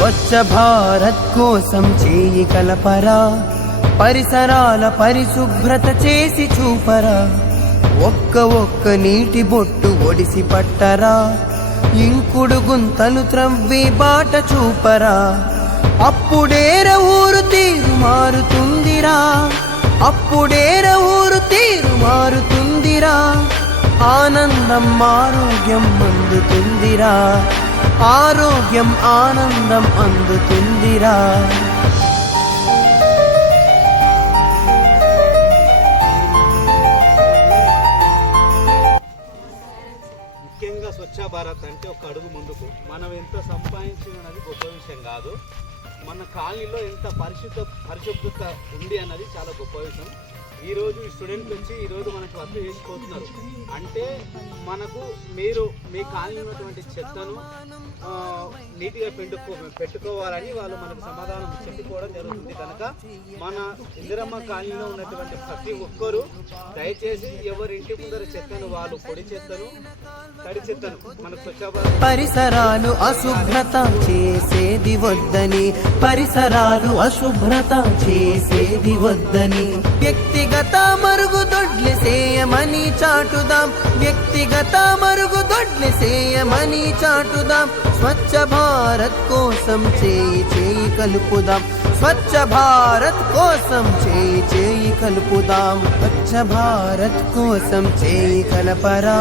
స్వచ్ఛ భారత్ కోసం చేయి కలపరా, పరిసరాల పరిశుభ్రత చేసి చూపరా, ఒక్క నీటి బొట్టు ఒడిసి పట్టరా, ఇంకుడు గుంతలు త్రవ్వి బాట చూపరా, అప్పుడేర ఊరు తీరు మారుతుందిరా, అప్పుడేర ఊరు తీరు మారుతుందిరా, ఆనందం ఆరోగ్యం అందుతుందిరా, ఆరోగ్యం ఆనందం అందుతుందిరా. ముఖ్యంగా స్వచ్ఛ భారత్ అంటే ఒక అడుగు ముందుకు. మనం ఎంత సంపాదించినది గొప్ప విషయం కాదు, మన కాలనీలో ఎంత పరిశుభ్రత ఉంది అన్నది చాలా గొప్ప విషయం. ఈరోజు ఈ స్టూడెంట్స్ వచ్చి ఈరోజు మనకు వర్క్ చేసిపోతున్నారు అంటే మనకు మీరు మీ కాలనీ ఉన్నటువంటి చెత్తను నీట్గా పెట్టుకోవాలని వాళ్ళు మనకు సమాధానం చెప్పుకోవడం జరుగుతుంది. కనుక మన ఇందిరమ్మ కాలనీలో ఉన్నటువంటి ప్రతి ఒక్కరూ దయచేసి ఎవరి ఇంటి ముందర చెత్తను వాళ్ళు పొడి చెత్తను తడి చెత్తను మనకు స్వచ్ఛ పరిసరాలు అశుభ్రత చేసేది వద్దని, పరిసరాలు అశుభ్రత చేసేది వద్దని, వ్యక్తిగత మరుగుదొడ్లు చేయమని చాటుదాం, వ్యక్తిగత మరుగుదొడ్లు చేయమని చాటుదాం, స్వచ్ఛ భారత్ కోసం చేయి కలుపుదాం, స్వచ్ఛ భారత్ కోసం చేయి కలుపుదాం, స్వచ్ఛ భారత్ కోసం చేయి కలపరా.